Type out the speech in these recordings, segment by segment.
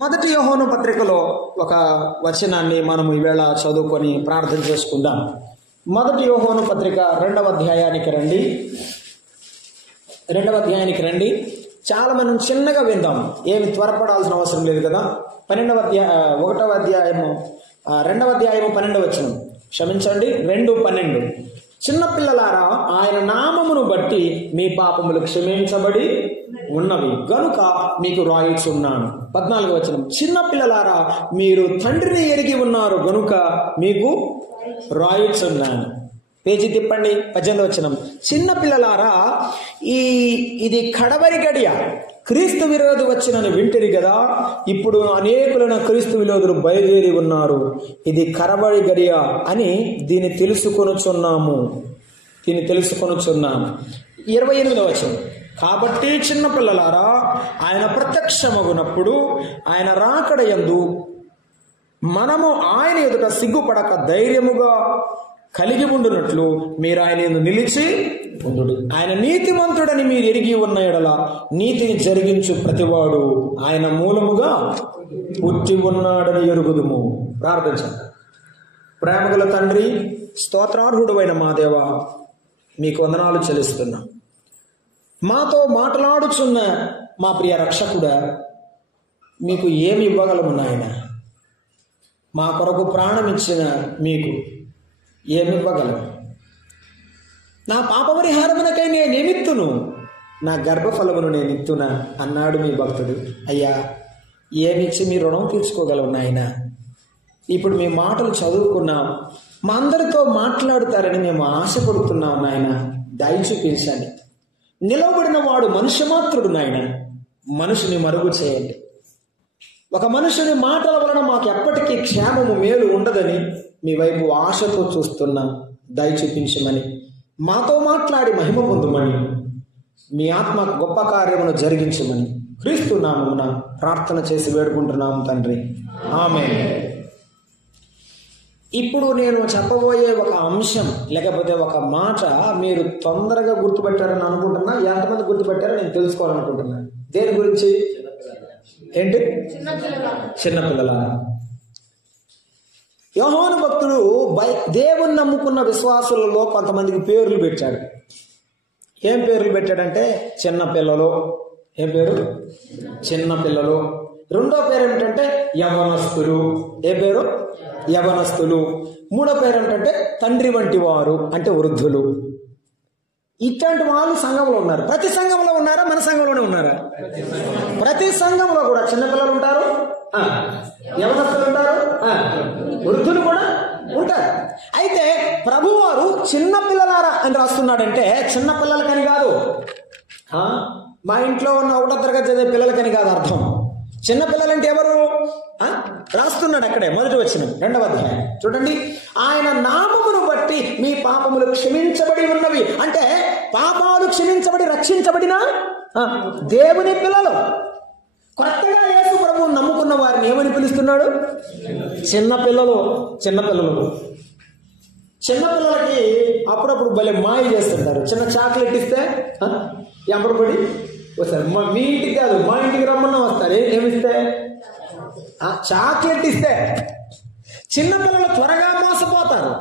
మొదటి యోహాను పత్రికలో ఒక వచనాన్ని మనము ఈవేళ చదువుకొని ప్రార్థన చేసుకుందాం. మొదటి యోహాను పత్రిక 2వ అధ్యాయానికి రండి. చాలా మనం చిన్నగా విందాం, ఏమి త్వరపడాల్సిన అవసరం లేదు కదా. 1వ అధ్యాయము 2వ అధ్యాయము 12వ వచనం, క్షమించండి 2:12. చిన్నపిల్లలారా, ఆయన నామమును బట్టి మీ పాపములు క్షమించబడి ఉన్నవి గనుక మీకు రాయుచున్నాను. 14వ వచనం, చిన్నపిల్లలారా మీరు తండ్రిని ఎరిగి ఉన్నారు గనుక మీకు రాయుచున్నాను. పేజీ తిప్పండి. 18వ వచనం, చిన్నపిల్లలారా ఇది కడవరి గడియ, క్రీస్తు విరోధి వచ్చినని వింటిరి కదా. ఇప్పుడు అనేకులైన క్రీస్తు విరోధులు బయలుదేరి ఉన్నారు. ఇది కడవరి గడియ అని దీన్ని తెలుసుకొనుచున్నాము. 28వ వచనం, కాబట్టి చిన్నపిల్లలారా ఆయన ప్రత్యక్షమగునప్పుడు ఆయన రాకడ యందు మనము ఆయన ఎదుట సిగ్గుపడక ధైర్యముగా కలిగి ఉండునట్లు మీరు ఆయన యందు నిలిచి ఉండుడి. ఆయన నీతిమంతుడని మీరు ఎరిగి ఉన్న ఎడల నీతిని జరిగించు ప్రతివాడు ఆయన మూలముగా పుట్టి ఉన్నాడని ఎరుగుదుము. ప్రార్థించండి. ప్రేమగల తండ్రి, స్తోత్రార్హుడైన మా దేవ, మీకు వందనాలు చెల్లిస్తున్నా. మాతో మాట్లాడుచున్న మా ప్రియ రక్షకుడా, మీకు ఏమి ఇవ్వగలము నాయన? మా కొరకు ప్రాణం ఇచ్చిన మీకు ఏమి ఇవ్వగలము? నా పాప పరిహారమునకై నేనిత్తును, నా గర్భఫలమును నేనిత్తునా అన్నాడు మీ భక్తుడు. అయ్యా, ఏమిచ్చి మీ రుణం తీర్చుకోగలవు నాయన? ఇప్పుడు మీ మాటలు చదువుకున్నాం, మా అందరితో మాట్లాడుతారని మేము ఆశపడుతున్నాం నాయన. దయ చూపించండి. నిలవబడిన వాడు మనుష్య మాత్రుడు నాయన, మనుషుని మరుగు చేయండి. ఒక మనుషుని మాటల వలన మాకు ఎప్పటికీ క్షేమము మేలు ఉండదని మీ వైపు ఆశతో చూస్తున్నాం. దయ చూపించమని, మాతో మాట్లాడి మహిమ పొందుమని, మీ ఆత్మ గొప్ప కార్యమును జరిగించమని క్రీస్తు నామమున ప్రార్థన చేసి వేడుకుంటున్నాము తండ్రి, ఆమేన్. ఇప్పుడు నేను చెప్పబోయే ఒక అంశం లేకపోతే ఒక మాట మీరు తొందరగా గుర్తుపెట్టారని అనుకుంటున్నా. ఎంతమంది గుర్తుపెట్టారో నేను తెలుసుకోవాలనుకుంటున్నాను. దేని గురించి? ఏంటి? చిన్నపిల్లల. యోహాను భక్తుడు దేవుని నమ్ముకున్న విశ్వాసులలో కొంతమందికి పేర్లు పెట్టాడు. ఏం పేర్లు పెట్టాడంటే చిన్నపిల్లలు. ఏం పేరు? చిన్నపిల్లలు. రెండో పేరు ఏమిటంటే యవనస్తులు. ఏ పేరు? యవనస్తులు. మూడో పేరు ఏంటంటే తండ్రి వంటి వారు, అంటే వృద్ధులు. ఇట్లాంటి వాళ్ళు సంఘంలో ఉన్నారు. ప్రతి సంఘంలో ఉన్నారా? మన సంఘంలోనే ఉన్నారా? ప్రతి సంఘంలో కూడా చిన్నపిల్లలు ఉంటారు, యవనస్తులు ఉంటారు, వృద్ధులు కూడా ఉంటారు. అయితే ప్రభువారు చిన్నపిల్లలారా అని రాస్తున్నాడంటే చిన్నపిల్లలకని కాదు, మా ఇంట్లో ఉన్న 1వ తరగతి చదివే పిల్లలకని కాదు అర్థం. చిన్నపిల్లలంటే ఎవరు? రాస్తున్నాడు అక్కడే మొదటి వచనం 2వ అధ్యాయం చూడండి. ఆయన నామమును బట్టి మీ పాపములు క్షమించబడి ఉన్నవి. అంటే పాపాలు క్షమించబడి రక్షించబడిన దేవుని పిల్లలు. కొత్తగా యేసు ప్రభువును నమ్ముకున్న వారిని ఏమని పిలుస్తున్నాడు? చిన్నపిల్లలు. చిన్నపిల్లలకి అప్పుడప్పుడు భలే మాయ చేస్తుంటారు. చిన్న చాక్లెట్ ఇస్తే ఎంపడబడి వస్తారు. మీ ఇంటికి కాదు, మా ఇంటికి రమ్మన్నా వస్తారు. ఏమిస్తే? చాక్లెట్ ఇస్తే. చిన్నపిల్లలు త్వరగా మోసపోతారు,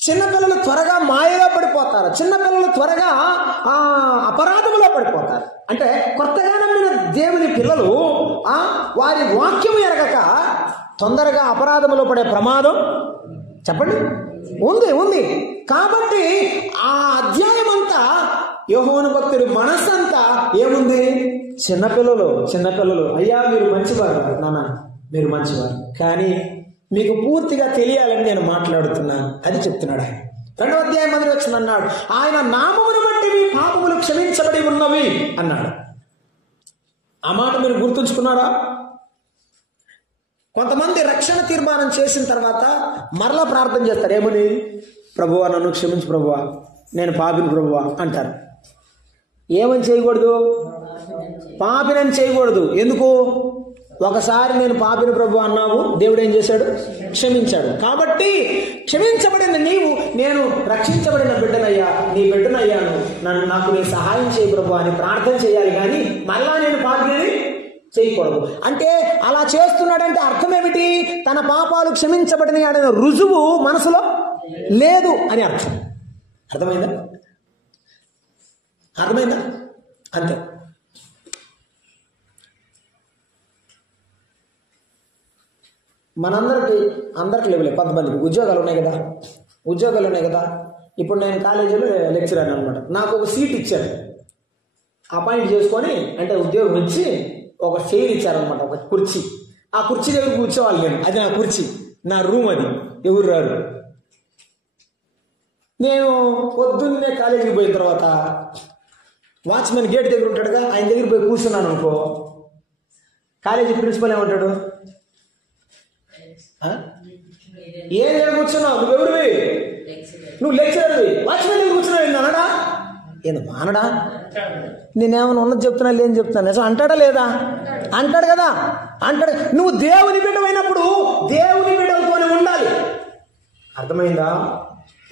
చిన్నపిల్లలు త్వరగా మాయలో పడిపోతారు, చిన్నపిల్లలు త్వరగా అపరాధములో పడిపోతారు. అంటే కొత్తగా నమ్మిన దేవుని పిల్లలు వారి వాక్యం ఎరగక తొందరగా అపరాధములో పడే ప్రమాదం చెప్పండి ఉంది. కాబట్టి ఆ అధ్యాయం అంతా యోహాను భక్తుడి మనసంతా ఏముంది? చిన్నపిల్లలు. అయ్యా మీరు మంచివారు నాన్న, మీరు మంచివారు, కానీ మీకు పూర్తిగా తెలియాలని నేను మాట్లాడుతున్నాను అది చెప్తున్నాడు ఆయన. 2వ అధ్యాయం 1వ వచనం అన్నాడు, ఆయన నామమును బట్టి మీ పాపములు క్షమించబడి ఉన్నవి అన్నాడు. ఆ మాట మీరు గుర్తుంచుకున్నారా? కొంతమంది రక్షణ తీర్మానం చేసిన తర్వాత మరలా ప్రార్థన చేస్తారు. ఏమని? ప్రభువా నన్ను క్షమించు ప్రభువా, నేను పాపిని ప్రభువా అంటారు. ఏమని చేయకూడదు? పాపినని చేయకూడదు. ఎందుకు? ఒకసారి నేను పాపిని ప్రభు అన్నావు, దేవుడు ఏం చేశాడు? క్షమించాడు. కాబట్టి క్షమించబడిన నీవు, నేను రక్షించబడిన బిడ్డనయ్యా, నీ బిడ్డనయ్యాను, నాకు నీ సహాయం చేయ ప్రభు అని ప్రార్థన చేయాలి. కానీ మళ్ళా నేను పాపిని చేయకూడదు. అంటే అలా చేస్తున్నాడంటే అర్థం ఏమిటి? తన పాపాలు క్షమించబడినాయి అనే రుజువు మనసులో లేదు అని అర్థం. అర్థమైందా? అర్థమైందా? అంతే. అందరికి లేవులే, కొంతమందికి ఉద్యోగాలు ఉన్నాయి కదా. ఇప్పుడు నేను కాలేజీలో లెక్చరర్ అనమాట. నాకు ఒక సీట్ ఇచ్చారు, అపాయింట్ చేసుకొని, అంటే ఉద్యోగం ఇచ్చి ఒక చైర్ ఇచ్చారనమాట, ఒక కుర్చీ. ఆ కుర్చీ దగ్గర కూర్చోవాలి నేను. అది నా కుర్చీ, నా రూమ్, అది ఎవరు రారు. నేను పొద్దున్నే కాలేజీకి పోయిన తర్వాత వాచ్మెన్ గేట్ దగ్గర ఉంటాడుగా, ఆయన దగ్గర పోయి కూర్చున్నాను అనుకో, కాలేజీ ప్రిన్సిపల్ ఏమంటాడు? ఏం దగ్గర కూర్చున్నావు, నువ్వెవరివి? నువ్వు లెక్చరర్వి, వాచ్మెన్ దగ్గర కూర్చున్నావు అనడా? ఏంది మానడా? నేనేమన్నా ఉన్నది చెప్తున్నా లేని చెప్తున్నాను. నిజం అంటాడా లేదా? అంటాడు కదా, అంటాడు. నువ్వు దేవుని బిడ్డమైనప్పుడు దేవుని బిడ్డలతోనే ఉండాలి. అర్థమైందా?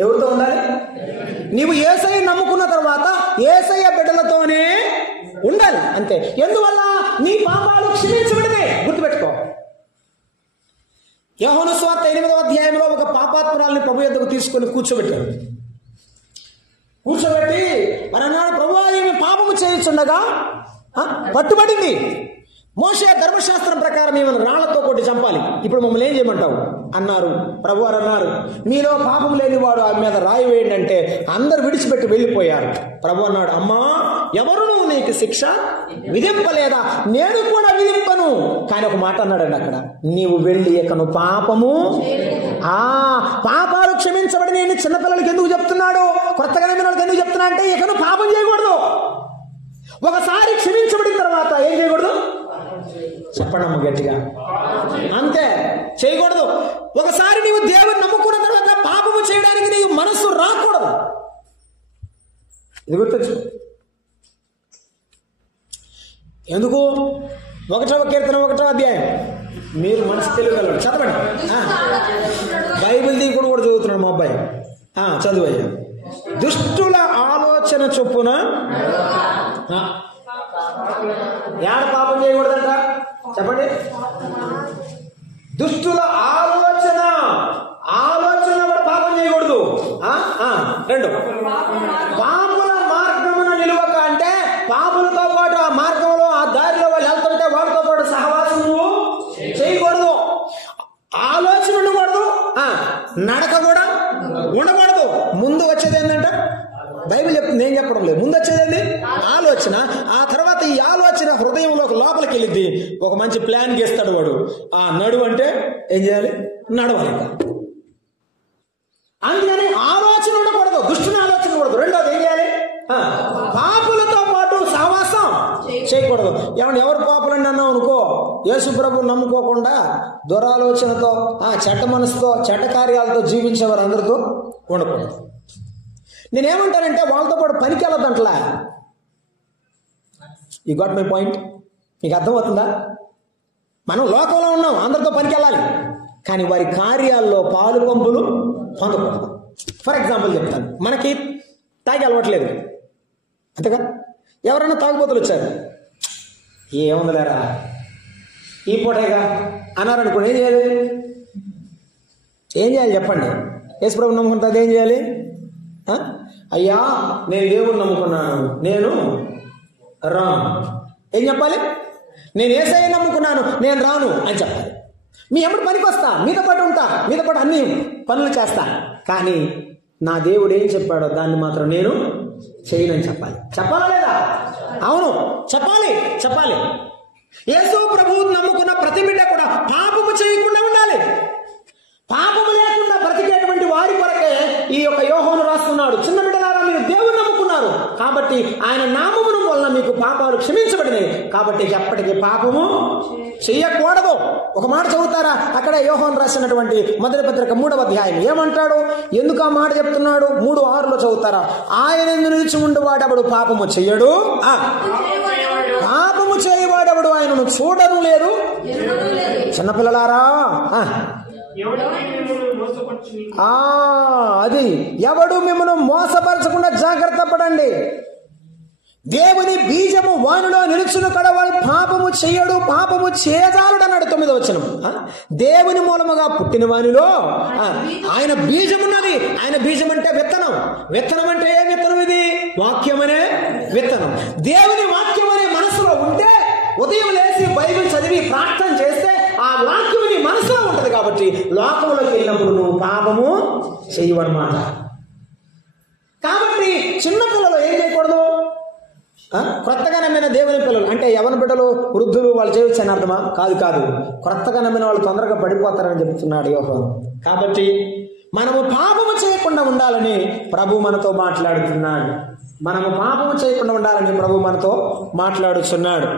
ఎవరితో ఉండాలి? నీవు యేసయ్య నమ్ముకున్న తర్వాత యేసయ్య బిడ్డలతోనే ఉండాలి, అంతే. ఎందువల్ల? నీ పాపాలు క్షమించబడితే. గుర్తుపెట్టుకో. యోహాను సువార్త 8వ అధ్యాయంలో ఒక పాపాత్మురాల్ని ప్రభు యొద్దకు తీసుకొని కూర్చోబెట్టి మరి అన్నాడు, ప్రభువా ఈమె పాపము చేయుచుండగా పట్టుబడింది. మోషే ధర్మశాస్త్రం ప్రకారం ఈమెను రాళ్లతో కొట్టి చంపాలి. ఇప్పుడు మమ్మల్ని ఏం చేయమంటావు అన్నారు. ప్రభువారు అన్నారు, మీలో పాపం లేనివాడు ఆమె మీద రాయి వేయండి అంటే అందరు విడిచిపెట్టి వెళ్ళిపోయారు. ప్రభు అన్నాడు, అమ్మా ఎవరును నీకు శిక్ష విధింపలేదా? నేను కూడా విధింపను. కానీ ఒక మాట అన్నాడండి అక్కడ, నీవు వెళ్ళి ఇకను పాపము పాపాలు క్షమించబడి. నేను చిన్నపిల్లలకి ఎందుకు చెప్తున్నాడు, కొత్తగా వాళ్ళకి ఎందుకు చెప్తున్నా అంటే ఇకను పాపం చేయకూడదు. ఒకసారి క్షమించబడిన తర్వాత ఏం చేయకూడదు? చెప్పండి అమ్మ గట్టిగా. అంతే, చేయకూడదు. ఒకసారి నీవు దేవుని నమ్ముకున్న తర్వాత పాపము చేయడానికి నీకు మనస్సు రాకూడదు. ఇది గుర్తొచ్చు. ఎందుకు? 1వ కీర్తన 1వ అధ్యాయం. మీరు మనసు తెలియగలరు, చదవండి. బైబిల్ తీయకుండా కూడా చదువుతున్నాడు మా అబ్బాయి. చదువయ్యా. దుష్టుల ఆలోచన చొప్పున యాడ పాపం చేయకూడదంట? చెప్పండి. దుష్టుల ఆలోచన కూడా పాపం చేయకూడదు. 2 పాపుల మార్గమున నిలువక. అంటే పాపులతో పాటు ఆ మార్గంలో ఆ దారిలో వాళ్ళు వెళ్తుంటే వాళ్ళతో పాటు సహవాసం నువ్వు చేయకూడదు. ఆలోచన ఉండకూడదు, నడక కూడా ఉండకూడదు. ముందు వచ్చేది ఏంటంటే బైబిల్ చెప్తుంది, ఏం చెప్పడం లేదు. ముందు వచ్చేది ఆలోచన. ఆ తర్వాత ఈ ఆలోచన హృదయంలో లోపలికి వెళ్ళిద్ది. ఒక మంచి ప్లాన్ గీస్తాడు వాడు. నడువు అంటే ఏం చేయాలి? నడవాలి. అందుకని ఆలోచన ఉండకూడదు, దుష్టుని ఆలోచన ఉండకూడదు. రెండోది ఏం చేయాలి? పాపులతో పాటు సహవాసం చేయకూడదు. ఎవరు పాపులండి అన్నావు అనుకో, యేసు ప్రభు నమ్ముకోకుండా దురాలోచనతో చెడ్డ మనసుతో చెడ్డ కార్యాలతో జీవించేవారు అందరితో ఉండకూడదు. నేనేమంటానంటే వాళ్ళతో పాటు పనికి వెళ్ళొద్దంటలా. You got my point? మీకు అర్థమవుతుందా? మనం లోకంలో ఉన్నాం, అందరితో పనికి వెళ్ళాలి, కానీ వారి కార్యాల్లో పాలు పంపులు పొందకూడదు. ఫర్ ఎగ్జాంపుల్ చెప్తాను. మనకి తాగి అలవాట్లేదు, అంతేగా? ఎవరైనా తాగుబోతులు వచ్చారు, ఏముందిలేరా ఈ పూటేగా అన్నారనుకోండి, ఏం చేయాలి చెప్పండి? యేసు ప్రభువుని నమ్ముకుంటుంది, ఏం చేయాలి? అయ్యా నేను దేవుని నమ్ముకున్నాను, నేను రాను. ఏం చెప్పాలి? నేను యేసయ్య నమ్ముకున్నాను, నేను రాను అని చెప్పాలి. మీ ఎప్పుడు పనికి వస్తా, మీతో పాటు ఉంటా, మీతో పాటు అన్ని పనులు చేస్తా, కానీ నా దేవుడు ఏం చెప్పాడో దాన్ని మాత్రం నేను చేయనని చెప్పాలి. చెప్పాలా లేదా? అవును, చెప్పాలి. యేసు ప్రభువు నమ్ముకున్న ప్రతి బిడ్డ కూడా పాపము చేయకుండా ఉండాలి. పాపము లేకుండా బ్రతికేటువంటి వారి కొరకే ఈ యొక్క యోహాను రాస్తున్నాడు. చిన్న బిడ్డలారా, మీరు దేవుని నమ్ముకున్నారు కాబట్టి ఆయన నామమును వలన మీకు పాపాలు క్షమించబడినాయి, కాబట్టి ఎప్పటికీ పాపము చెయ్యకూడదు. ఒక మాట చదువుతారా? అక్కడ యోహాను రాసినటువంటి మొదటి పత్రిక 3వ అధ్యాయం ఏమంటాడు? ఎందుకు ఆ మాట చెప్తున్నాడు? 3:6 చదువుతారా? ఆయన నిలిచి ఉండేవాడెవడు పాపము చెయ్యడు, పాపము చేయవాడెవడు ఆయనను చూడను లేదు. చిన్నపిల్లలారా, అది ఎవడు మిమ్మల్ని మోసపరచకుండా జాగ్రత్త పడండి. దేవుని బీజము వానిలో నిలుచును కడ వాడు పాపము చేయడు, పాపము చేయజాలడు అన్నాడు 9వ వచనం. దేవుని మూలముగా పుట్టిన వానిలో ఆయన బీజం ఉన్నది. ఆయన బీజం అంటే విత్తనం. విత్తనం అంటే ఏ విత్తనం? ఇది వాక్యం అనే విత్తనం. దేవుని వాక్యం అనే మనసులో ఉంటే ఉదయం లేచి బైబిల్ చదివి ప్రార్థన చేస్తే ఆ వాక్యం నీ మనసులో ఉంటది. కాబట్టి లోకంలోకి వెళ్ళినప్పుడు నువ్వు పాపము చెయ్యవన్నమాట. కాబట్టి చిన్నపిల్లలు ఏం చేయకూడదు? క్రొత్తగా నమ్మిన దేవుని పిల్లలు అంటే యవన బిడ్డలు, వృద్ధులు వాళ్ళు చేయవచ్చు అని అర్థమా? కాదు. క్రొత్తగా నమ్మిన వాళ్ళు తొందరగా పడిపోతారని చెప్తున్నాడు యోహాను. కాబట్టి మనము పాపము చేయకుండా ఉండాలని ప్రభు మనతో మాట్లాడుతున్నాడు. మనము పాపము చేయకుండా ఉండాలని ప్రభు మనతో మాట్లాడుతున్నాడు.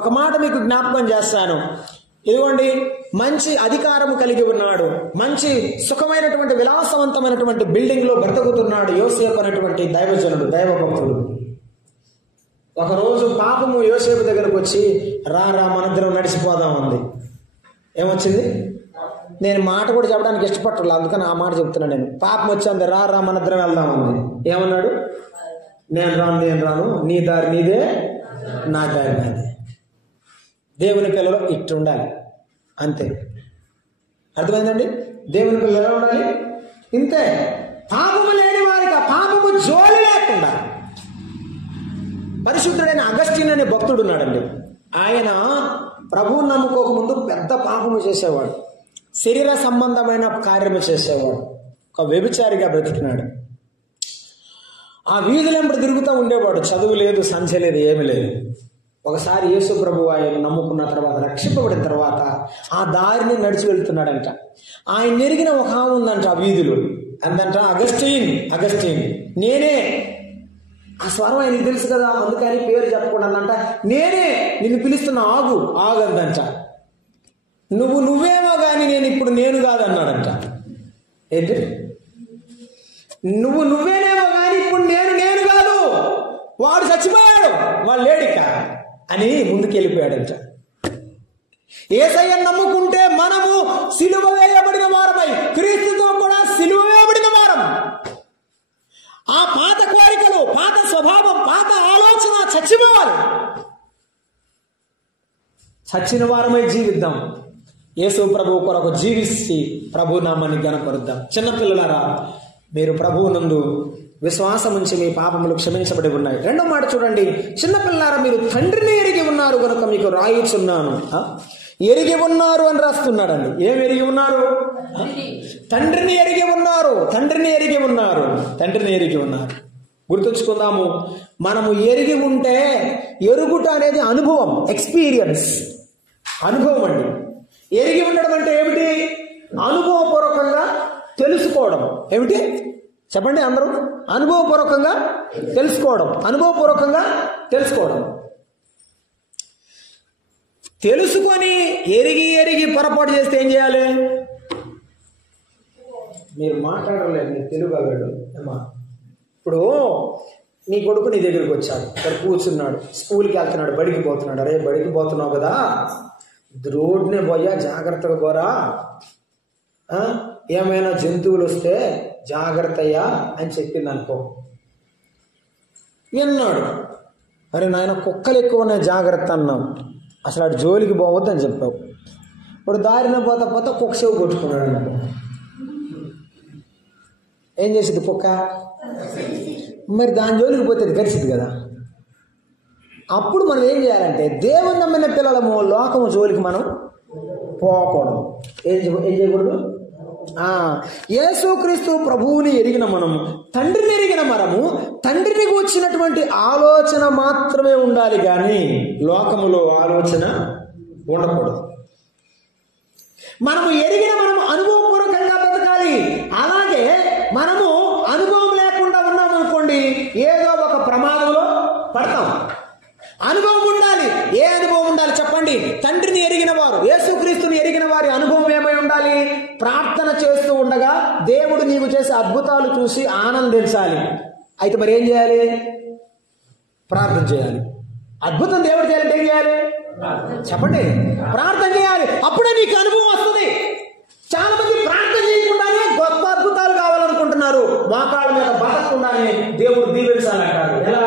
ఒక మాట మీకు జ్ఞాపకం చేస్తాను. ఇదిగోండి, మంచి అధికారం కలిగి ఉన్నాడు, మంచి సుఖమైనటువంటి విలాసవంతమైనటువంటి బిల్డింగ్ లో బ్రతుకుతున్నాడు యోసేపు అనేటువంటి దైవజనుడు, దైవభక్తుడు. ఒకరోజు పాపము యోసేపు దగ్గరకు వచ్చి రా మనిద్దరం నడిచిపోదాం ఉంది. ఏమొచ్చింది? నేను మాట కూడా చెప్పడానికి ఇష్టపడలేదు, అందుకని ఆ మాట చెప్తున్నాను నేను. పాపం వచ్చింది, రా మనిద్దరం వెళ్దాం ఉంది. ఏమన్నాడు? నేను రాను, నీ దారి నీదే, నా దారి నాదే. దేవుని పిల్లలు ఇట్టు ఉండాలి, అంతే. అర్థమైందండి? దేవుని పిల్లలు ఎలా ఉండాలి? ఇంతే. పాపము లేని వారికి పాపము జోలి లేకుండా. పరిశుద్ధుడైన అగస్టిన్ అనే భక్తుడు ఉన్నాడండి. ఆయన ప్రభువుని నమ్ముకోక ముందు పెద్ద పాపము చేసేవాడు, శరీర సంబంధమైన కార్యము చేసేవాడు, ఒక వ్యభిచారిగా బ్రతికినాడు. ఆ వీధులెంబడి తిరుగుతూ ఉండేవాడు. చదువు లేదు, సంధ్య లేదు, ఏమి లేదు. ఒకసారి యేసు ప్రభు ఆయన నమ్ముకున్న తర్వాత, రక్షింపబడిన తర్వాత ఆ దారిని నడిచి వెళ్తున్నాడంట. ఆయన ఎరిగిన ఒక ఆమె ఉందంట ఆ వీధులు. అందంట, అగస్టిన్ నేనే. ఆ స్వరం ఆయనకి తెలుసు కదా, అందుకని పేరు చెప్పకుండా అందంట, నేనే నిన్ను పిలుస్తున్నా, ఆగు అందంట. నువ్వేమో కానీ నేను కాదన్నాడంట. ఏంటి? నువ్వేనేమో కానీ ఇప్పుడు నేను కాదు, వాడు చచ్చిపోయాడు, వాడు లేడిక అని ముందుకు వెళ్ళిపోయాడంట. యేసయ్యను నమ్ముకుంటే మనము సిలువ వేయబడిన వారమై క్రీస్తుతో కూడా సిలువ వేయబడిన వారం. ఆ పాత కోరికలు, పాత స్వభావం, పాత ఆలోచన చచ్చిపోవాలి. చచ్చిన వారమై జీవిద్దాం. యేసు ప్రభు కొరకు జీవించి ప్రభు నామాన్ని ఘనపరుద్దాం. చిన్నపిల్లలారా, మీరు ప్రభువు నందు విశ్వాసం ఉంచి మీ పాపములు క్షమించబడి ఉన్నాయి. రెండో మాట చూడండి, చిన్నపిల్లారా మీరు తండ్రిని ఎరిగి ఉన్నారు కనుక మీకు రాయిచున్నాను. ఎరిగి ఉన్నారు అని రాస్తున్నాడండి. ఏం ఎరిగి ఉన్నారు? తండ్రిని ఎరిగి ఉన్నారు. గుర్తుంచుకుందాము, మనము ఎరిగి ఉంటే, ఎరుగుట అనేది అనుభవం, ఎక్స్పీరియన్స్, అనుభవం అండి. ఎరిగి ఉండడం అంటే ఏమిటి? అనుభవపూర్వకంగా తెలుసుకోవడం. ఏమిటి చెప్పండి అందరూ? అనుభవపూర్వకంగా తెలుసుకోవడం. తెలుసుకొని ఎరిగి పొరపాటు చేస్తే ఏం చేయాలి? మీరు మాట్లాడలేదు, మీరు తెలుగు అవ్వడు అమ్మా. ఇప్పుడు నీ కొడుకు నీ దగ్గరికి వచ్చాడు, ఇక్కడ కూర్చున్నాడు, స్కూల్కి వెళ్తున్నాడు, బడికి పోతున్నాడు. అరే బడికి పోతున్నావు కదా, రోడ్నే పోయా, జాగ్రత్తగా పోరా, ఏమైనా జంతువులు వస్తే జాగ్రత్త అయ్యా అని చెప్పింది అనుకో. విన్నాడు, అరే నాయన కుక్కలు ఎక్కువ ఉన్నాయి జాగ్రత్త అన్నాం, అసలు అటు జోలికి పోవద్దు అని చెప్పావు. ఇప్పుడు దారిన పోతా కుక్క చెవు కొట్టుకున్నాడు అనుకో. ఏం చేసింది కుక్క? మరి దాని జోలికి పోతే గడిచింది కదా. అప్పుడు మనం ఏం చేయాలంటే, దేవుని నమ్మిన పిల్లలము లోకము జోలికి మనం పోకూడదు. ఏం చేయకూడదు? యేసుక్రీస్తు ప్రభువుని ఎరిగిన మనము, తండ్రిని ఎరిగిన మనము, తండ్రిని కూర్చున్నటువంటి ఆలోచన మాత్రమే ఉండాలి, కానీ లోకములో ఆలోచన ఉండకూడదు. మనము ఎరిగిన మనము అనుభవపూర్వకంగా బతకాలి. అలాగే మనము అనుభవం లేకుండా ఉన్నామనుకోండి, ఏదో ఒక ప్రమాదంలో పడతాం. అనుభవం ఉండాలి. ఏ అనుభవం ఉండాలి చెప్పండి? తండ్రిని ఎరిగిన వారు, యేసుక్రీస్తుని ఎరిగిన వారి అనుభవం ఏమై ఉండాలి? ప్రార్థన చేస్తూ ఉండగా దేవుడు నీకు చేసే అద్భుతాలు చూసి ఆనందించాలి. అయితే మరి ఏం చేయాలి? ప్రార్థన చేయాలి. అద్భుతం దేవుడు చేయాలంటే ఏం చేయాలి చెప్పండి? ప్రార్థన చేయాలి. అప్పుడే నీకు అనుభవం వస్తుంది. చాలా మంది ప్రార్థన చేయకుండానే గొప్ప అద్భుతాలు కావాలనుకుంటున్నారు. మోకాళ్ళ మీద బతకకుండానే దేవుడు దీవించాలంటారు. ఎలా?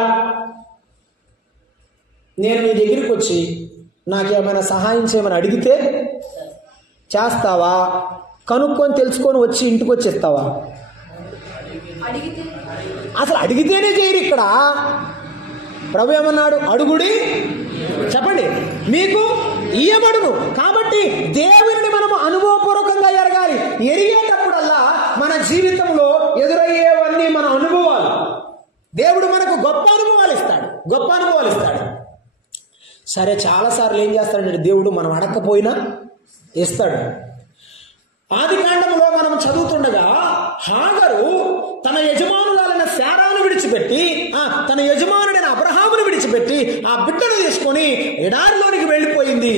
వచ్చి నాకేమైనా సహాయం చేయమని అడిగితే చేస్తావా? కనుక్కొని తెలుసుకొని వచ్చి ఇంటికి వచ్చేస్తావా? అసలు అడిగితేనే చేయరు. ఇక్కడ ప్రభు ఏమన్నాడు? అడుగుడి, చెప్పండి, మీకు ఇయ్యబడును. కాబట్టి దేవుడిని మనము అనుభవపూర్వకంగా ఎరగాలి. ఎరిగేటప్పుడల్లా మన జీవితంలో ఎదురయ్యేవన్నీ మన అనుభవాలు. దేవుడు మనకు గొప్ప అనుభవాలు ఇస్తాడు. సరే, చాలాసార్లు ఏం చేస్తాడంటే దేవుడు మనం అడగకపోయినా ఇస్తాడు. ఆది కాండంలో మనం చదువుతుండగా హాగరు తన యజమానురాలైన శారాను విడిచిపెట్టి, తన యజమానుడైన అబ్రహామును విడిచిపెట్టి ఆ బిడ్డను తీసుకొని ఎడారిలోనికి వెళ్ళిపోయింది.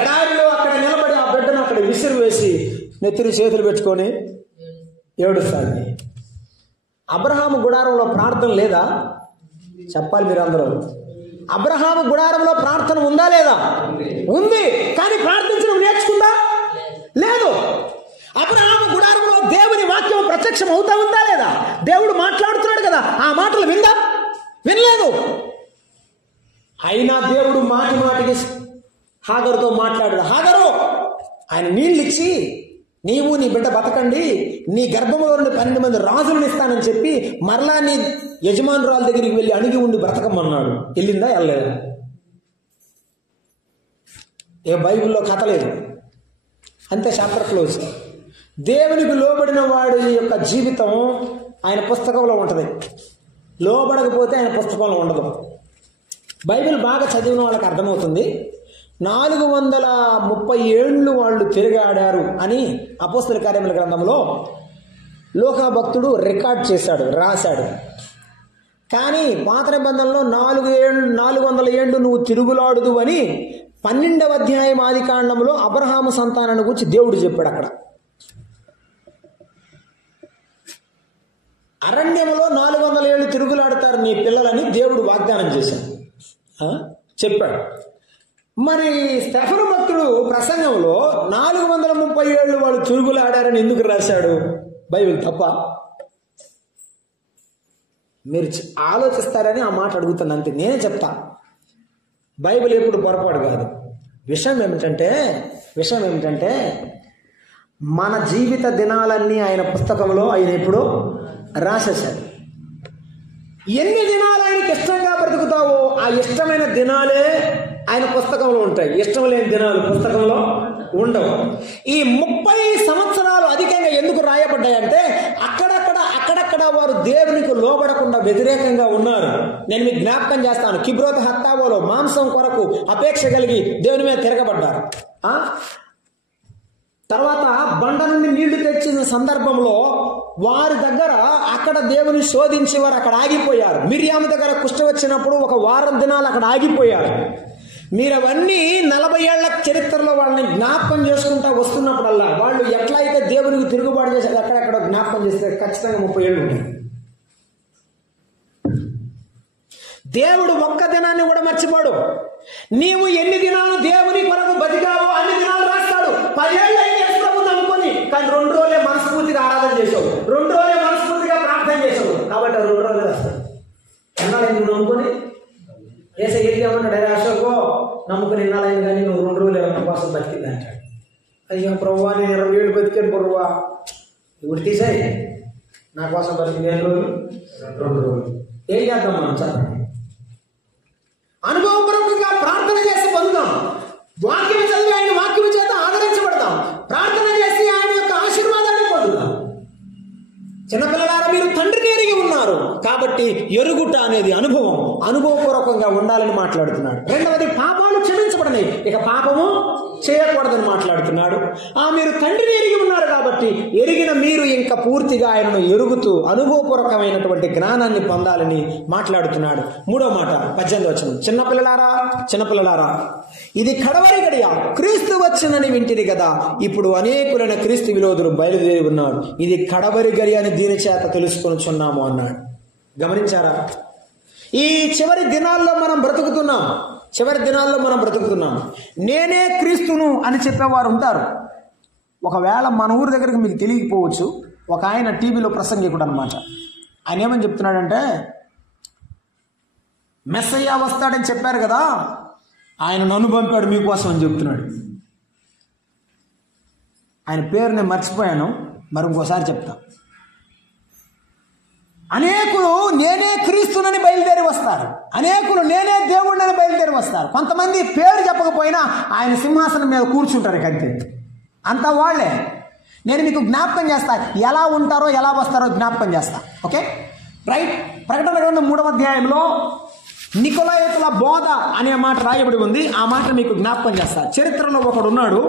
ఎడారిలో అక్కడ నిలబడి ఆ బిడ్డను అక్కడ విసిరి వేసి నెత్తిని చేతులు పెట్టుకొని ఏడుస్తాడు. అబ్రహాము గుడారంలో ప్రార్థన లేదా? చెప్పాలి మీరందరూ. అబ్రహాము గుడారంలో ప్రార్థన ఉందా లేదా? ఉంది. కానీ ప్రార్థించడం నేర్చుకుందా? లేదు. అబ్రహాము గుడారంలో దేవుని వాక్యం ప్రత్యక్షం అవుతా ఉందా లేదా? దేవుడు మాట్లాడుతున్నాడు కదా, ఆ మాటలు విందా? వినలేదు. అయినా దేవుడు మాటికి హాగరుతో మాట్లాడాడు. హాగరు, ఆయన నీళ్ళు ఇచ్చి నీవు నీ బిడ్డ బతకండి, నీ గర్భంలో నుండి 12 మంది రాజులను ఇస్తానని చెప్పి మరలా నీ యజమానురాల దగ్గరికి వెళ్ళి అణిగి ఉండి బ్రతకమన్నాడు. వెళ్ళిందా? వెళ్ళలేదా? ఏ బైబిల్లో కథ లేదు. అంతే, చాప్టర్ క్లోజ్. దేవునికి లోబడిన వాడి యొక్క జీవితం ఆయన పుస్తకంలో ఉంటుంది. లోబడకపోతే ఆయన పుస్తకంలో ఉండదు. బైబిల్ బాగా చదివిన వాళ్ళకి అర్థమవుతుంది. 430 ఏళ్ళు వాళ్ళు తిరిగాడారు అని అపోస్తల కార్యముల గ్రంథంలో లోకా భక్తుడు రికార్డ్ చేశాడు, రాశాడు. కానీ పాత నిబంధనలో 400 ఏళ్ళు నువ్వు తిరుగులాడుదు అని 12వ అధ్యాయం ఆది కాండంలో అబ్రహాము సంతానాన్ని గురించి దేవుడు చెప్పాడు. అక్కడ అరణ్యంలో 400 ఏళ్ళు తిరుగులాడతారు నీ పిల్లలని దేవుడు వాగ్దానం చేశాడు, చెప్పాడు. మరి స్టెఫను భక్తుడు ప్రసంగంలో 430 ఏళ్ళు వాళ్ళు తిరుగులాడారని ఎందుకు రాశాడు? బైబిల్ తప్ప? మీరు ఆలోచిస్తారని ఆ మాట అడుగుతాను, అంతే. నేనే చెప్తా, బైబిల్ ఎప్పుడు పొరపాటు కాదు. విషయం ఏమిటంటే మన జీవిత దినాలన్నీ ఆయన పుస్తకంలో ఆయన ఎప్పుడో రాసేశాడు. ఎన్ని దినాలు ఆయనకి ఇష్టంగా బ్రతుకుతావో ఆ ఇష్టమైన దినాలే ఆయన పుస్తకంలో ఉంటాయి. ఇష్టం లేని దినాలు పుస్తకంలో ఉండవు. ఈ 30 సంవత్సరాలు అధికంగా ఎందుకు రాయబడ్డాయంటే అక్కడక్కడ వారు దేవునికి లోబడకుండా వ్యతిరేకంగా ఉన్నారు. నేను మీకు జ్ఞాపకం చేస్తాను. కిబ్రోత్ హత్తావోలో మాంసం కొరకు అపేక్ష కలిగి దేవుని మీద తిరగబడ్డారు. తర్వాత బండ నుండి నీళ్లు తెచ్చిన సందర్భంలో వారి దగ్గర అక్కడ దేవుని శోధించి వారు అక్కడ ఆగిపోయారు. మిర్యాము దగ్గర కుష్ఠ వచ్చినప్పుడు 1 వారం దినాలు అక్కడ ఆగిపోయారు. మీరు అవన్నీ 40 ఏళ్ల చరిత్రలో వాళ్ళని జ్ఞాపకం చేసుకుంటా వస్తున్నప్పుడల్లా వాళ్ళు ఎట్లా అయితే దేవునికి తిరుగుబాటు చేసి అక్కడెక్కడ జ్ఞాపకం చేస్తే ఖచ్చితంగా 30 ఏళ్ళు ఉంటాయి. దేవుడు ఒక్క దినాన్ని కూడా మర్చిపోడు. నీవు ఎన్ని దినాలు దేవుని కొరకు బతికావో అన్ని దినాలు రాస్తాడు. 10 ఏళ్ళు అయితే అనుకోని, కానీ 2 రోజులే మనస్ఫూర్తిగా ఆరాధన చేసావు, 2 రోజులే మనస్ఫూర్తిగా ప్రార్థన చేసావు, కాబట్టి 2 రోజులే రాస్తాడు. ఎన్నాళ్ళైంది నువ్వు నమ్ముకొని? ఏసై ఏమంటాడు? అశోకో నమ్ముకుని ఎన్నాళ్ళైంది కానీ నువ్వు 2 రోజులు ఎవరి కోసం బతికింది అంటాడు. అయ్యో ప్రభువా, నేను 20 ఏళ్ళు బతికాను ప్రభువా, ఇప్పుడు తీసాయి నా కోసం బతికింది 2 రోజులు. ఏం చేద్దాం మనం? చెప్పండి. అనుభవపూర్వకంగా ప్రార్థన చేసి పొందుతాం. వాక్యం చదివి ఆయన వాక్యం చేత ఆదరించబడతాం. ప్రార్థన చేసి ఆయన యొక్క ఆశీర్వాదాన్ని పొందుతాం. చిన్నపిల్లలారా, మీరు తండ్రిని ఎరిగి ఉన్నారు కాబట్టి ఎరుగుట అనేది అనుభవపూర్వకంగా ఉండాలని మాట్లాడుతున్నాడు. రెండవది, పాపాలు క్షమించబడని, ఇక పాపము చేయకూడదని మాట్లాడుతున్నాడు. మీరు తండ్రిని ఎరిగి ఉన్నారు కాబట్టి ఎరిగిన మీరు ఇంకా పూర్తిగా ఆయనను ఎరుగుతూ అనుభవపూర్వకమైనటువంటి జ్ఞానాన్ని పొందాలని మాట్లాడుతున్నాడు. 3వ మాట 18వ వచనం. చిన్నపిల్లలారా, ఇది కడవరి గడియ, క్రీస్తు వచ్చునని వింటిరి కదా, ఇప్పుడు అనేకులైన క్రీస్తు విరోధులు బయలుదేరి ఉన్నారు. ఇది కడవరి గడి అని దీని చేత తెలుసుకొనిచున్నాము అన్నాడు. గమనించారా? ఈ చివరి దినాల్లో మనం బ్రతుకుతున్నాం. నేనే క్రీస్తును అని చెప్పేవారు ఉంటారు. ఒకవేళ మన ఊరి దగ్గరికి మీకు తెలియకపోవచ్చు. ఒక ఆయన టీవీలో ప్రసంగికుడు అనమాట. ఆయన ఏమని చెప్తున్నాడంటే, మెస్సయ్య వస్తాడని చెప్పారు కదా, ఆయన నన్ను పంపాడు మీకోసం అని చెప్తున్నాడు. ఆయన పేరు నేను మర్చిపోయాను, మరి ఇంకోసారి చెప్తా. అనేకులు నేనే క్రీస్తునని బయలుదేరి వస్తారు, అనేకులు నేనే దేవుడిని బయలుదేరి వస్తారు. కొంతమంది పేరు చెప్పకపోయినా ఆయన సింహాసనం మీద కూర్చుంటారు, అంతే, అంతా వాళ్ళే. నేను మీకు జ్ఞాపకం చేస్తా, ఎలా ఉంటారో ఎలా వస్తారో జ్ఞాపకం చేస్తా. Okay right. ప్రకటన గ్రంథం 3వ అధ్యాయంలో నికొలాయితుల బోధ అనే మాట రాయబడి ఉంది. ఆ మాట మీకు జ్ఞాపకం చేస్తా. చరిత్రలో ఒకడు ఉన్నాడు,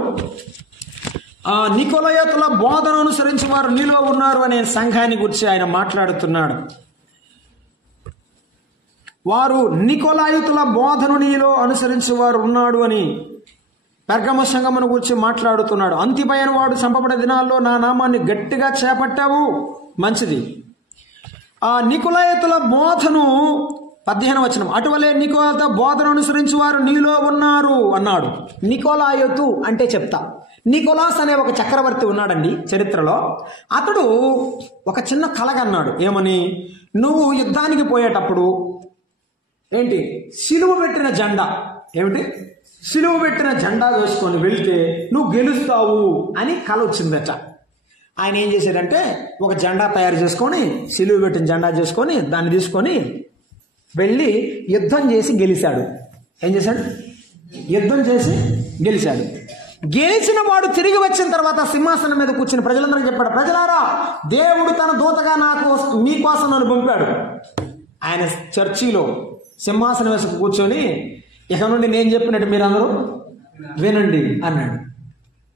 నికొలాయితుల బోధను అనుసరించి వారు నీలో ఉన్నారు అనే సంఘాన్ని గురించి ఆయన మాట్లాడుతున్నాడు. వారు నికొలాయితుల బోధను నీలో అనుసరించి వారు ఉన్నాడు అని పెర్గమ సంఘమును గురించి మాట్లాడుతున్నాడు. అంతిపైన వాడు చంపబడే దినాల్లో నా నామాన్ని గట్టిగా చేపట్టావు, మంచిది. ఆ నికొలాయితుల బోధను 15వ వచనం, అటువలే నికొలాయిత బోధను అనుసరించి వారు నీలో ఉన్నారు అన్నాడు. నికొలాయితు అంటే చెప్తా, నికోలాస్ అనే ఒక చక్రవర్తి ఉన్నాడండి చరిత్రలో. అతడు ఒక చిన్న కలగన్నాడు. ఏమని? నువ్వు యుద్ధానికి పోయేటప్పుడు ఏంటి, సిలువ పెట్టిన జెండా, ఏమిటి, సిలువ పెట్టిన జెండా వేసుకొని వెళ్తే నువ్వు గెలుస్తావు అని కల వచ్చిందట. ఆయన ఏం చేశాడంటే ఒక జెండా తయారు చేసుకొని, సిలువ పెట్టిన జెండా చేసుకొని దాన్ని తీసుకొని వెళ్ళి యుద్ధం చేసి గెలిచాడు. ఏం చేశాడు? యుద్ధం చేసి గెలిచాడు. గెలిచిన వాడు తిరిగి వచ్చిన తర్వాత సింహాసనం మీద కూర్చుని ప్రజలందరూ చెప్పాడు, ప్రజలారా, దేవుడు తన దూతగా మీకోసం నన్ను పంపాడు. ఆయన చర్చిలో సింహాసనం వేసుకు కూర్చొని, ఇక నుండి నేను చెప్పినట్టు మీరందరూ వినండి అన్నాడు.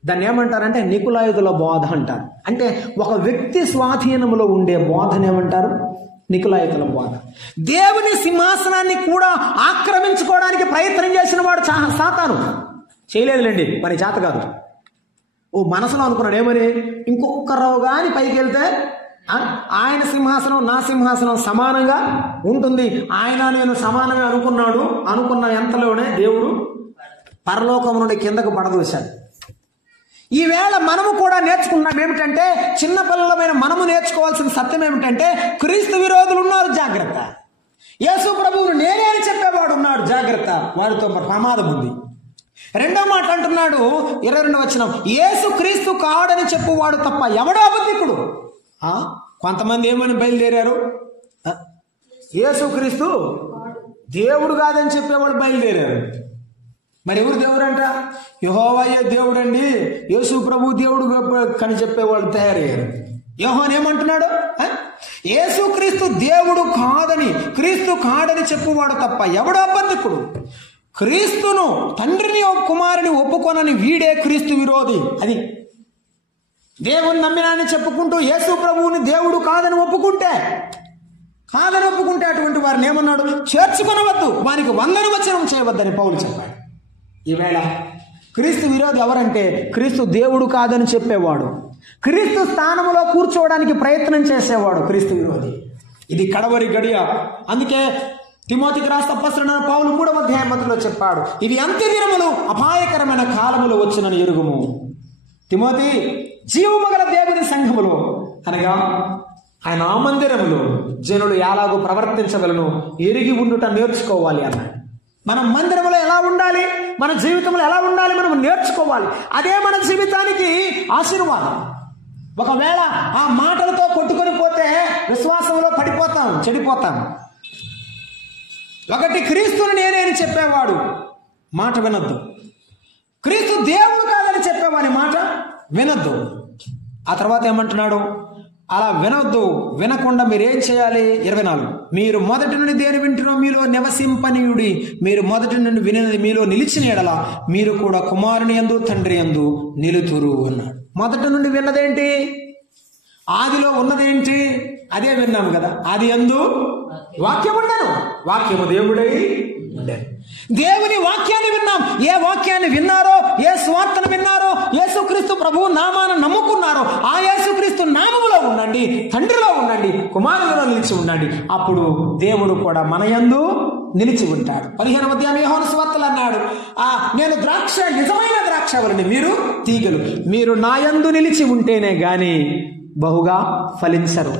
దాన్ని ఏమంటారంటే నికొలాయితుల బోధ అంటారు. అంటే ఒక వ్యక్తి స్వాధీనంలో ఉండే బోధన ఏమంటారు? నికొలాయితుల బోధ. దేవుని సింహాసనాన్ని కూడా ఆక్రమించుకోవడానికి ప్రయత్నం చేసిన వాడు సాతాను. చేయలేదులేండి, మరి చేత కాదు. ఓ మనసులో అనుకున్నాడు, ఏమని, ఇంకొకరు కానీ పైకి వెళ్తే ఆయన సింహాసనం నా సింహాసనం సమానంగా ఉంటుంది, ఆయన నేను సమానమే అనుకున్న ఎంతలోనే దేవుడు పరలోకం నుండి కిందకు పడదోశాడు. ఈవేళ మనము కూడా నేర్చుకున్నాం ఏమిటంటే, చిన్నపిల్లలమైన మనము నేర్చుకోవాల్సిన సత్యం ఏమిటంటే, క్రీస్తు విరోధులు ఉన్నారు, జాగ్రత్త. యేసు ప్రభువును నేనే అని చెప్పేవాడు ఉన్నాడు, జాగ్రత్త, వారితో ప్రమాదం ఉంది. రెండో మాట అంటున్నాడు 22వ వచనం, యేసు క్రీస్తు కాడని చెప్పువాడు తప్ప ఎవడో అబద్ధికుడు. కొంతమంది ఏమని బయలుదేరారు, యేసు క్రీస్తు దేవుడు కాదని చెప్పేవాడు బయలుదేరారు. మరి ఎవరు దేవుడు అంట? యెహోవాయే దేవుడండి, యేసు ప్రభు దేవుడు కని చెప్పేవాళ్ళు తయారయ్యారు. యోహాను ఏమంటున్నాడు? యేసు క్రీస్తు దేవుడు కాదని, క్రీస్తు కాడని చెప్పువాడు తప్ప ఎవడో అబద్ధికుడు. క్రీస్తును తండ్రిని కుమారుని ఒప్పుకొనని వీడే క్రీస్తు విరోధి. అది దేవుని నమ్మినాన్ని చెప్పుకుంటూ యేసు ప్రభువుని దేవుడు కాదని ఒప్పుకుంటే అటువంటి వారిని ఏమన్నాడు? చేర్చుకొనవద్దు, వారికి వందనవచనం చేయవద్దని పౌలు చెప్పాడు. ఈవేళ క్రీస్తు విరోధి ఎవరంటే, క్రీస్తు దేవుడు కాదని చెప్పేవాడు, క్రీస్తు స్థానంలో కూర్చోవడానికి ప్రయత్నం చేసేవాడు క్రీస్తు విరోధి. ఇది కడవరి గడియ. అందుకే తిమోతికి రాసిన పత్రిక పౌలు 3వ అధ్యాయంలో చెప్పాడు, ఇవి అంత్య దినములు, అపాయకరమైన కాలములు వచ్చునని ఎరుగుము. తిమోతి, జీవము గల దేవుని సంఘములో అనగా ఆయన ఆ మందిరములో జనులు ఎలాగో ప్రవర్తించగలను ఎరిగి ఉండుట నేర్చుకోవాలి అన్నాడు. మనం మందిరంలో ఎలా ఉండాలి, మన జీవితంలో ఎలా ఉండాలి మనం నేర్చుకోవాలి. అదే మన జీవితానికి ఆశీర్వాదం. ఒకవేళ ఆ మాటలతో కొట్టుకొని పోతే విశ్వాసంలో పడిపోతాం, చెడిపోతాం. ఒకటి, క్రీస్తుని నేనే అని చెప్పేవాడు మాట వినొద్దు, క్రీస్తు దేవుడు కాదని చెప్పేవాడి మాట వినొద్దు. ఆ తర్వాత ఏమంటున్నాడు? అలా వినొద్దు, వినకుండా మీరేం చేయాలి? 24, మీరు మొదటి నుండి దేని వింటున్నో మీలో నివసింపనీయుడి, మీరు మొదటి నుండి వినినది మీలో నిలిచిన ఎడల మీరు కూడా కుమారుని యందు తండ్రి యందు నిలుతురు అన్నాడు. మొదటి నుండి విన్నదేంటి? ఆదిలో ఉన్నదేంటి? అదే విన్నాము కదా. ఆది యందు వాక్యం ఉండను, వాక్యము దేవుడై ఉండేది. దేవుని వాక్యాన్ని విన్నాం. ఏ వాక్యాన్ని విన్నారో, ఏ స్వార్థను విన్నారో, యేసుక్రీస్తు ప్రభువు నామాన్ని నమ్ముకున్నారో ఆ యేసుక్రీస్తు నామములో ఉండండి, తండ్రిలో ఉండండి, కుమారునిలో నిలిచి ఉండండి. అప్పుడు దేవుడు కూడా మన యందు నిలిచి ఉంటాడు. 15వ అధ్యాయం యోహాను సువార్తలో అన్నాడు, నేను ద్రాక్ష, నిజమైన ద్రాక్షవల్లిని, మీరు తీగలు. మీరు నా యందు నిలిచి ఉంటేనే గాని బహుగా ఫలించరు.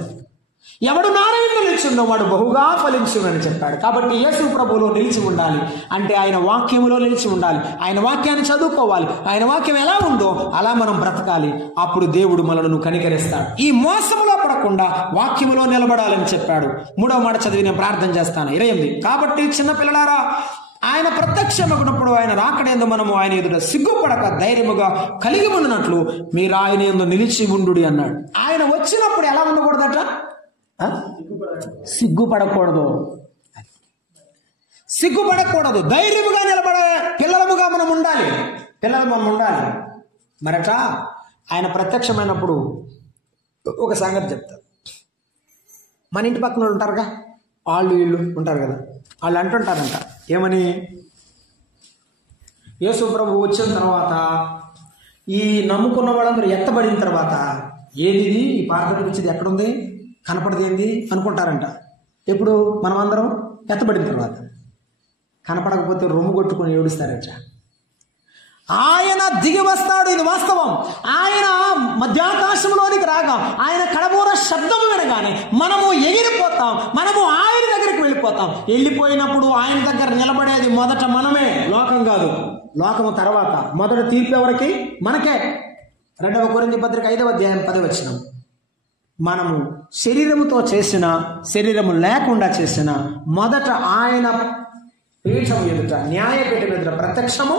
ఎవడు నారాయణ నిలిచిందో వాడు బహుగా ఫలించునని చెప్పాడు. కాబట్టి యేసు ప్రభువులో నిలిచి ఉండాలి అంటే ఆయన వాక్యములో నిలిచి ఉండాలి. ఆయన వాక్యాన్ని చదువుకోవాలి. ఆయన వాక్యం ఎలా ఉందో అలా మనం బ్రతకాలి. అప్పుడు దేవుడు మనలను కనికరిస్తాడు. ఈ మోసములో పడకుండా వాక్యములో నిలబడాలని చెప్పాడు. 3వ మాట చదివి నేను ప్రార్థన చేస్తాను. 28. కాబట్టి చిన్నపిల్లలారా, ఆయన ప్రత్యక్షమగునప్పుడు ఆయన రాకడేందు మనము ఆయన ఎదుట సిగ్గుపడక ధైర్యముగా కలిగి ఉన్నట్లు మీరు ఆయన యందు నిలిచి ఉండు అన్నాడు. ఆయన వచ్చినప్పుడు ఎలా ఉండకూడదట? సిగ్గుపడకూడదు. సిగ్గుపడకూడదు. ధైర్యముగా నిలబడే పిల్లలముగా మనం ఉండాలి. మరట ఆయన ప్రత్యక్షమైనప్పుడు ఒక సంగతి చెప్తారు. మన ఇంటి పక్కన ఉంటారుగా, వాళ్ళు వీళ్ళు ఉంటారు కదా, వాళ్ళు అంటుంటారంట ఏమని, యేసు ప్రభు వచ్చిన తర్వాత ఈ నమ్ముకున్న వాళ్ళందరూ ఎత్తబడిన తర్వాత ఏది ఈ పార్థనికి వచ్చేది ఎక్కడుంది, కనపడది ఏంది అనుకుంటారంట. ఎప్పుడు మనం అందరం ఎత్తబడిన తర్వాత కనపడకపోతే రొమ్ము కొట్టుకొని ఏడుస్తారట. ఆయన దిగి వస్తాడు. ఇది వాస్తవం. ఆయన మధ్యాకాశంలోనికి రాగా ఆయన కడబూర శబ్దము వినగానే మనము ఎగిరిపోతాం. మనము ఆయన దగ్గరికి వెళ్ళిపోతాం. వెళ్ళిపోయినప్పుడు ఆయన దగ్గర నిలబడేది మొదట మనమే, లోకం కాదు. లోకము తర్వాత. మొదట తీర్పు ఎవరికి? మనకే. 2వ కొరింథీ పత్రిక 5వ అధ్యాయం 10వ వచనం. మనము శరీరముతో చేసిన, శరీరము లేకుండా చేసిన మొదట ఆయన పీఠం ఎదుట, న్యాయపీఠం ఎదుట ప్రత్యక్షము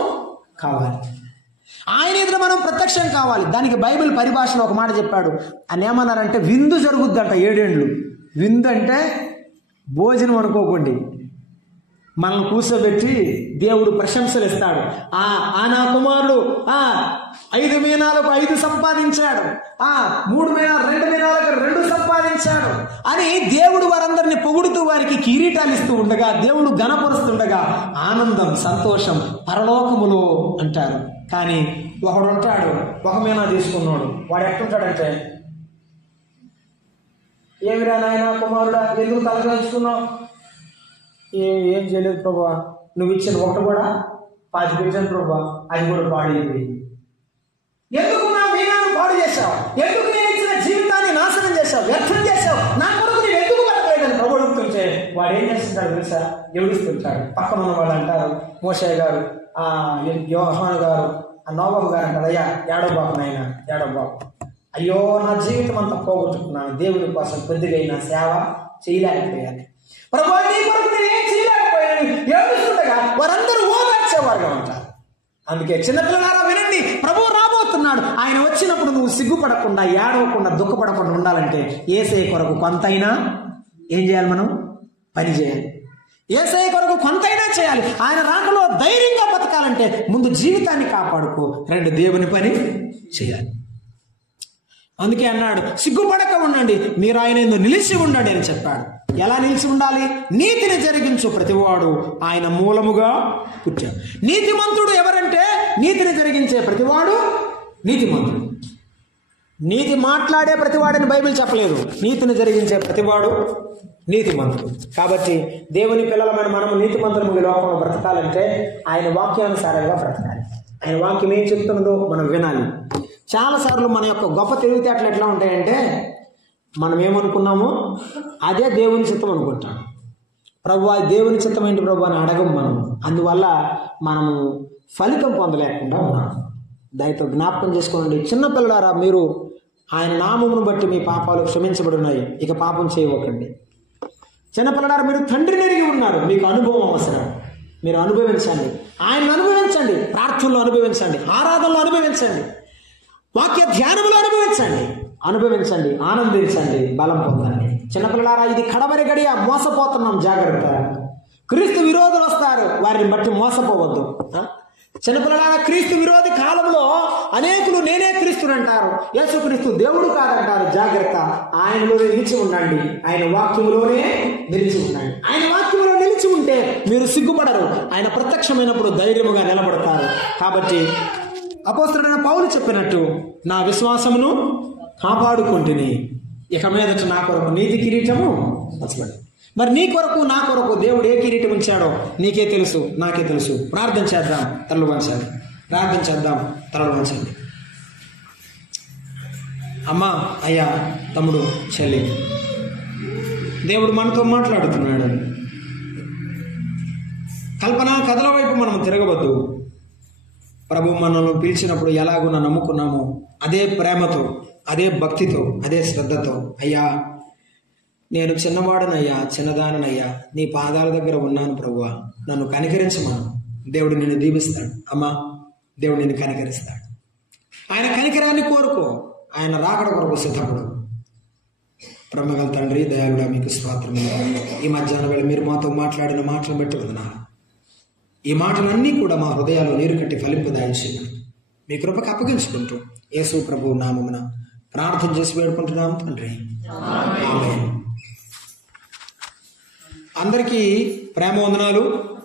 కావాలి. ఆయన ఎదుట మనం ప్రత్యక్షం కావాలి. దానికి బైబిల్ పరిభాషలో ఒక మాట చెప్పాడు. అని ఏమన్నారంటే విందు జరుగుద్దంట 7 ఏండ్లు. విందు అంటే భోజనం అనుకోకండి. మనల్ని కూర్చోబెట్టి దేవుడు ప్రశంసలు ఇస్తాడు. ఆ నా కుమారుడు 5 మీనాలకు 5 సంపాదించాడు, 3 మీనాలు 2 మీనాలకు 2 సంపాదించాడు అని దేవుడు వారందరినీ పొగుడుతూ వారికి కిరీటాలు ఇస్తూ ఉండగా, దేవుడు ఘనపరుస్తుండగా ఆనందం, సంతోషం పరలోకములో అంటారు. కానీ ఒకడు ఉంటాడు, 1 మీనా తీసుకున్నాడు. వాడు ఎట్టుంటాడంటే, ఏమిరా నాయన కుమారుడా, ఎందుకు తలకాల్చుకున్నావు? ఏం చేయలేదు ప్రభా, నువ్వు ఇచ్చిన ఒకటి కూడా 10 పెట్టాను ప్రభా, అది కూడా పాడైంది. ఎందుకు నా మీనాను పాడు చేశావు? ఎందుకు నేను ఇచ్చిన జీవితాన్ని నాశనం చేశావు, వ్యర్థం చేశావు? నా కొరకు నేను ఎందుకు బతకలేదని ప్రభు అడుగుతుంటే వాడు ఏం చేస్తుంటాడు తెలుసా? ఏడుస్తుంటాడు. పక్కన ఉన్న వాళ్ళు అంటారు, మోషే గారు, యోహాను గారు, నోబహు గారు అంటారు, అయ్యా ఏడో బాబు నాయన, ఏడో బాబు, అయ్యో నా జీవితం అంతా పోగొట్టుకున్నాను, దేవుడి కోసం కొద్దిగా అయినా సేవ చేయలేకపోయాను ప్రభు, నీ కొరకు నేను ఏం చేయలేకపోయాను ఏడుస్తుండగా వారందరూ ఓదార్చేవారుగా ఉంటారు. అందుకే చిన్నపిల్లలారా వినండి, ప్రభువు రాబోతున్నాడు. ఆయన వచ్చినప్పుడు నువ్వు సిగ్గుపడకుండా, ఏడవకుండా, దుఃఖపడకుండా ఉండాలంటే యేసయ్య కొరకు కొంతైనా ఏం చేయాలి? మనం పని చేయాలి. యేసయ్య కొరకు కొంతైనా చేయాలి. ఆయన రాకలో ధైర్యంగా బతకాలంటే ముందు జీవితాన్ని కాపాడుకో, 2 దేవుని పని చేయాలి. అందుకే అన్నాడు, సిగ్గుపడక ఉండండి, మీరు ఆయన యందు నిలిచి ఉండండి అని చెప్పాడు. ఎలా నిలిచి ఉండాలి? నీతిని జరిగించు ప్రతివాడు ఆయన మూలముగా పుట్టాడు. నీతిమంతుడు ఎవరంటే నీతిని జరిగించే ప్రతివాడు నీతిమంతుడు. నీతి మాట్లాడే ప్రతివాడని బైబిల్ చెప్పలేదు. నీతిని జరిగించే ప్రతివాడు నీతిమంతుడు. కాబట్టి దేవుని పిల్లలమైన మనము నీతిమంతులము ఈ లోకంలో బ్రతకాలంటే ఆయన వాక్యానుసారంగా బ్రతకాలి. ఆయన వాక్యం ఏం చెప్తున్నదో మనం వినాలి. చాలాసార్లు మన యొక్క గొప్ప తెలివితేటలు ఎట్లా ఉంటాయంటే, మనం ఏమనుకున్నామో అదే దేవుని చిత్తం అనుకుంటాం. ప్రభు దేవుని చిత్తం ఏంటి ప్రభు అని అడగం మనం. అందువల్ల మనము ఫలితం పొందలేకుండా ఉన్నాం. దయతో జ్ఞాపకం చేసుకోండి. చిన్నపిల్లలారా, మీరు ఆయన నామమును బట్టి మీ పాపాలు క్షమించబడి ఉన్నాయి, ఇక పాపం చేయవకండి. చిన్నపిల్లలారా, మీరు తండ్రిని ఎరిగి ఉన్నారు, మీకు అనుభవం అవసరం. మీరు అనుభవించండి, ఆయనను అనుభవించండి, ప్రార్థనలో అనుభవించండి, ఆరాధనలో అనుభవించండి, వాక్య ధ్యానములో అనుభవించండి, ఆనందించండి, బలం పొందండి. చిన్నపిల్లలారా, ఇది కడవరి గడియ, మోసపోతున్నాం, జాగ్రత్త. క్రీస్తు విరోధులు వస్తారు, వారిని బట్టి మోసపోవద్దు. చిన్నపిల్లలారా, క్రీస్తు విరోధి కాలంలో అనేకులు నేనే క్రీస్తుని అంటారు, యేసుక్రీస్తు దేవుడు కాదంటారు. జాగ్రత్త, ఆయనలో నిలిచి ఉండండి, ఆయన వాక్యములోనే నిలిచి ఉండండి. ఆయన వాక్యంలో నిలిచి ఉంటే మీరు సిగ్గుపడరు, ఆయన ప్రత్యక్షమైనప్పుడు ధైర్యముగా నిలబడతారు. కాబట్టి అపోస్తలుడైన పౌలు చెప్పినట్టు, నా విశ్వాసమును కాపాడుకుంటుని, ఇక మీదట నా కొరకు నీతి కిరీటము వచ్చబడి. మరి నీ కొరకు నా కొరకు దేవుడు ఏ కిరీటం ఉంచాడో నీకే తెలుసు, నాకే తెలుసు. ప్రార్థన చేద్దాం, తలలు వంచండి. ప్రార్థన చేద్దాం, తలలు వంచండి. అమ్మా, అయ్యా, తమ్ముడు, చెల్లి, దేవుడు మనతో మాట్లాడుతున్నాడు. కల్పన కథల వైపు మనం తిరగవద్దు. ప్రభు మనల్ని పిలిచినప్పుడు ఎలాగున్నా నమ్ముకున్నామో అదే ప్రేమతో, అదే భక్తితో, అదే శ్రద్ధతో, అయ్యా నేను చిన్నవాడనయ్యా, చిన్నదాననయ్యా, నీ పాదాల దగ్గర ఉన్నాను ప్రభువా, నన్ను కనికరించమను. దేవుడు నిన్ను దీవిస్తాడు. అమ్మా, దేవుడు నిన్ను కనికరిస్తాడు. ఆయన కనికరాన్ని కోరుకో, ఆయన రాకడ కొరకు సిద్ధపడు. బ్రహ్మగల తండ్రి, దయాళుడా, మీకు స్తోత్రం. ఈ మధ్యాహ్నం వేళ మీరు మాతో మాట్లాడిన మాటలు బట్టి వందనాలు. ఈ మాటలన్నీ కూడా మా హృదయాల్లో నీరు కట్టి ఫలింపదాయించి మీ కృపకు అప్పగించుకుంటూ యేసు ప్రభువు నామమున ప్రార్థన చేసి వేడుకుంటున్నాం తండ్రి, ఆమేన్. అందరికీ ప్రేమ వందనాలు.